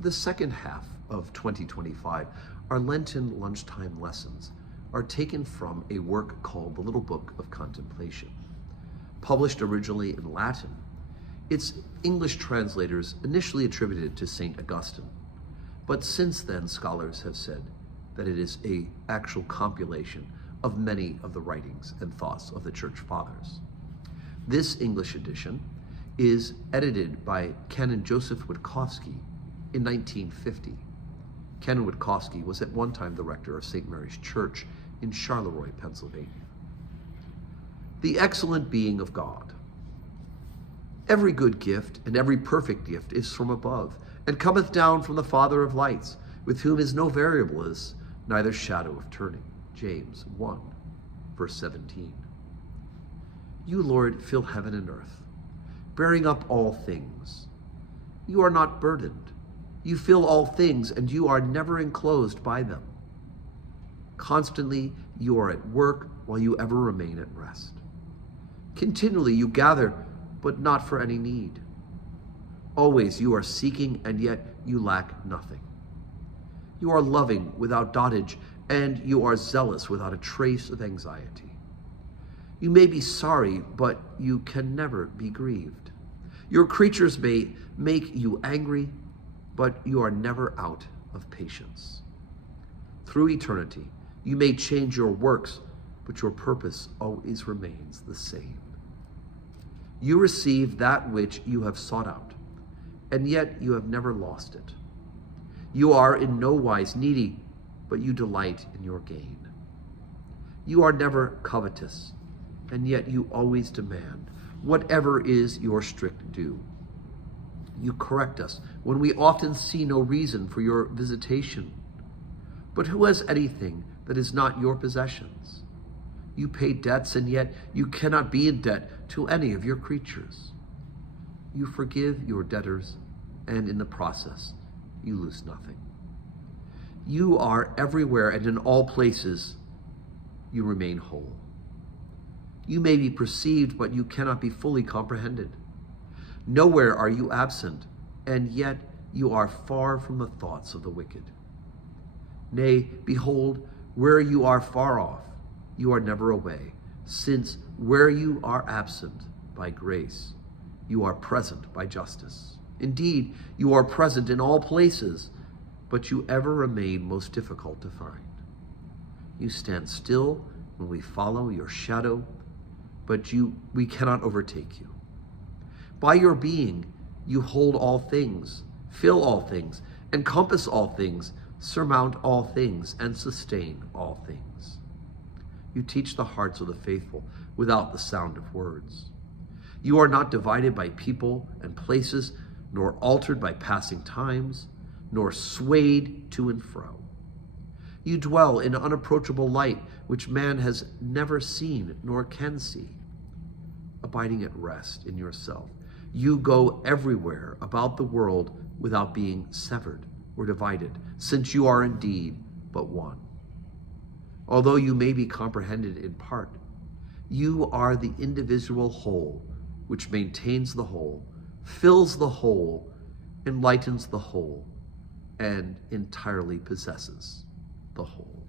For the second half of 2025, our Lenten lunchtime lessons are taken from a work called the Little Book of Contemplation. Published originally in Latin, its English translators initially attributed it to St. Augustine, but since then scholars have said that it is an actual compilation of many of the writings and thoughts of the Church Fathers. This English edition is edited by Canon Joseph Witkowski in 1950. Canon Witkowski was at one time the rector of St. Mary's Church in Charleroi, Pennsylvania. The excellent being of God. Every good gift and every perfect gift is from above, and cometh down from the Father of lights, with whom is no variableness, neither shadow of turning. James 1, verse 17. You, Lord, fill heaven and earth, bearing up all things. You are not burdened. You fill all things, and you are never enclosed by them. Constantly you are at work while you ever remain at rest. Continually you gather, but not for any need. Always you are seeking, and yet you lack nothing. You are loving without dotage, and you are zealous without a trace of anxiety. You may be sorry, but you can never be grieved. Your creatures may make you angry, but you are never out of patience. Through eternity, you may change your works, but your purpose always remains the same. You receive that which you have sought out, and yet you have never lost it. You are in no wise needy, but you delight in your gain. You are never covetous, and yet you always demand whatever is your strict due. You correct us when we often see no reason for your visitation. But who has anything that is not your possessions? You pay debts, and yet you cannot be in debt to any of your creatures. You forgive your debtors, and in the process, you lose nothing. You are everywhere and in all places, you remain whole. You may be perceived, but you cannot be fully comprehended. Nowhere are you absent, and yet you are far from the thoughts of the wicked. Nay, behold, where you are far off, you are never away, since where you are absent by grace, you are present by justice. Indeed, you are present in all places, but you ever remain most difficult to find. You stand still when we follow your shadow, but we cannot overtake you. By your being, you hold all things, fill all things, encompass all things, surmount all things, and sustain all things. You teach the hearts of the faithful without the sound of words. You are not divided by people and places, nor altered by passing times, nor swayed to and fro. You dwell in unapproachable light, which man has never seen nor can see. Abiding at rest in yourself, you go everywhere about the world without being severed or divided, since you are indeed but one. Although you may be comprehended in part, you are the indivisible whole, which maintains the whole, fills the whole, enlightens the whole, and entirely possesses the whole.